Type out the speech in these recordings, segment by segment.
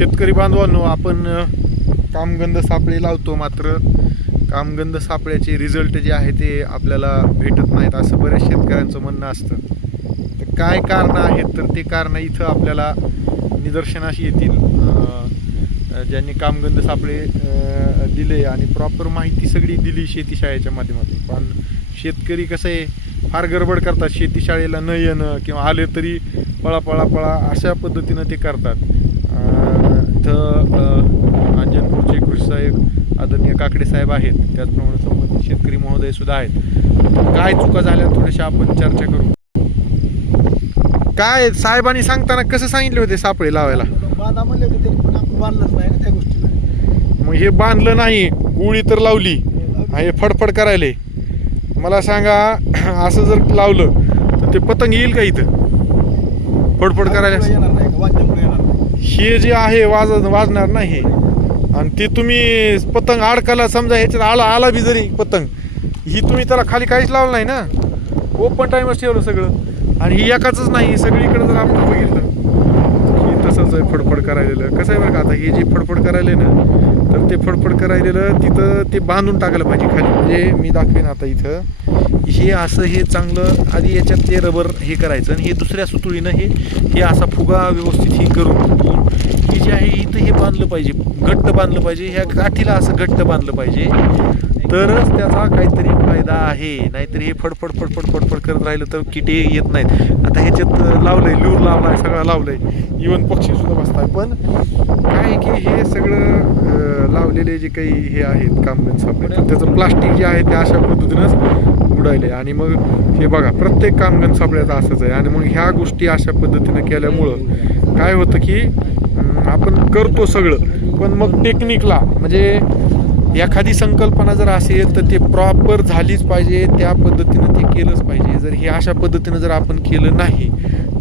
शेतकरी बांधवांनो आपण कामगंध सापळे लावतो मात्र कामगंध सापळ्याचे रिझल्ट जे आहे ते आपल्याला भेटत नाहीत असं बऱ्याच शेतकऱ्यांचं म्हणणं असतं. तर काय कारणं आहेत? तर ते कारणं इथं आपल्याला निदर्शनास येतील. ज्यांनी कामगंध सापळे दिले आणि प्रॉपर माहिती सगळी दिली शेतीशाळेच्या माध्यमातून. पण शेतकरी कसं आहे फार गडबड करतात शेतीशाळेला न येणं किंवा आले तरी पळा पळा पळा अशा पद्धतीनं ते करतात. इथं अंजनपूरचे कृषी साहेब आदरणीय काकडे साहेब आहेत. त्याचप्रमाणे संबंधित शेतकरी महोदय सुद्धा आहेत. काय चुका झाल्या थोड्याशा आपण चर्चा करू. काय साहेबांनी सांगताना कसं सांगितले होते सापळे लावायला? नाही मग हे बांधलं नाही गुळी तर लावली. हे फडफड करायले. मला सांगा असं जर लावलं तर ते पतंग येईल का इथं? फडफड करायला? हे जे आहे वाज वाजणार नाही हे. आणि ते तुम्ही पतंग अडकाला समजा ह्याच्यात आला आला बी जरी पतंग ही तुम्ही त्याला खाली काहीच लावलं नाही ना? ओपन टाईमच ठेवलं सगळं. आणि ही एकाच नाही सगळीकडे जर आपण बघितलं की तसंच आहे फडफड करायलेलं. कसं आहे बरं का आता हे जे फडफड करायले ना तर ते फडफड करायलेलं तिथं ते बांधून टाकायला पाहिजे खाली. म्हणजे मी दाखवेन आता इथं. हे असं हे चांगलं आधी याच्यात ते रबर हे करायचं आणि हे दुसऱ्या सुतुळीनं हे हे असा फुगा व्यवस्थित हे करून हे जे आहे इथं हे बांधलं पाहिजे. घट्ट बांधलं पाहिजे. ह्या काठीला असं घट्ट बांधलं पाहिजे. तरच त्याचा काहीतरी फायदा आहे. नाहीतर हे फडफड फडफड फडफड करत राहिलं तर किटे येत नाहीत. आता ह्याच्यात लावलंय लूर लावलाय सगळं लावलंय. इवन पक्षीसुद्धा बसतात. बसताय पण काय की हे सगळं लावलेले जे काही हे आहेत कामगन सापडे तर त्याचं प्लास्टिक जे आहे ते अशा पद्धतीनंच उडायले आणि मग हे बघा प्रत्येक कामगण सापड्याचं असंच आहे. आणि मग ह्या गोष्टी अशा पद्धतीनं केल्यामुळं काय होतं की आपण करतो सगळं पण मग टेक्निकला म्हणजे एखादी संकल्पना जर असेल तर ते प्रॉपर झालीच पाहिजे त्या पद्धतीनं ते केलंच पाहिजे. जर हे अशा पद्धतीनं जर आपण केलं नाही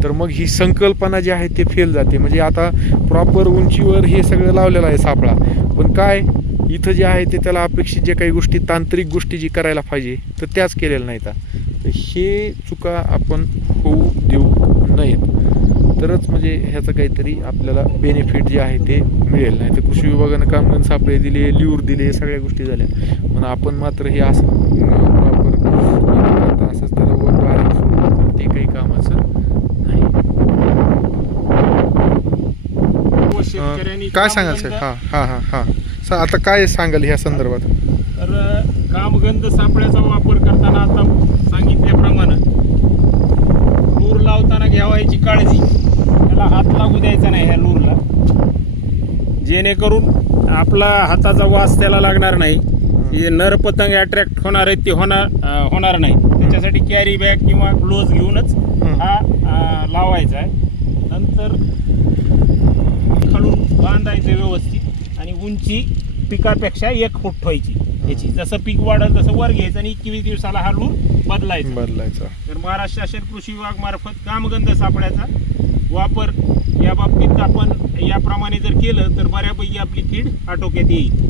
तर मग ही संकल्पना जी आहे ते फेल जाते. म्हणजे आता प्रॉपर उंचीवर हे सगळं लावलेलं आहे सापळा. काय? इथं जे आहे ते त्याला अपेक्षित जे काही गोष्टी तांत्रिक गोष्टी जी करायला पाहिजे तर त्याच केलेल्या नाहीत. तर हे चुका आपण होऊ देऊ नयेत. तरच म्हणजे ह्याचं काहीतरी आपल्याला बेनिफिट जे आहे ते मिळेल. नाही तर कृषी विभागानं कामगन सापळे दिले लिऊर दिले सगळ्या गोष्टी झाल्या. पण आपण मात्र हे असं प्रॉपर असंच त्याला वर ते काही कामाचं नाही. अं, काय सांगाल सर? हां हां हां हां. आता काय सांगाल ह्या संदर्भात? तर कामगंध सापळ्याचा वापर करताना आता सांगितल्याप्रमाणे लूर लावताना घ्यावायची काळजी. त्याला हात लागू द्यायचा नाही ह्या लूरला. जेणेकरून आपला हाताचा वास त्याला लागणार नाही. जे नर पतंग अट्रॅक्ट होणार आहेत ते होणार अं, होणार नाही. त्याच्यासाठी कॅरी बॅग किंवा ग्लोव्ज घेऊनच हा अं, लावायचा आहे. नंतर खालून बांधायचं व्यवस्थित आणि उंची पिकापेक्षा एक फूट ठेवायची याची. जसं पीक वाढल तसं वर घ्यायचं आणि एकवीस दिवसाला हा लूर बदलायचा. बदलायचा. तर महाराष्ट्र शासन कृषी विभाग मार्फत कामगंध सापड्याचा. वापर या बाबतीत आपण याप्रमाणे जर केलं तर बऱ्यापैकी आपली कीड आटोक्यात येईल.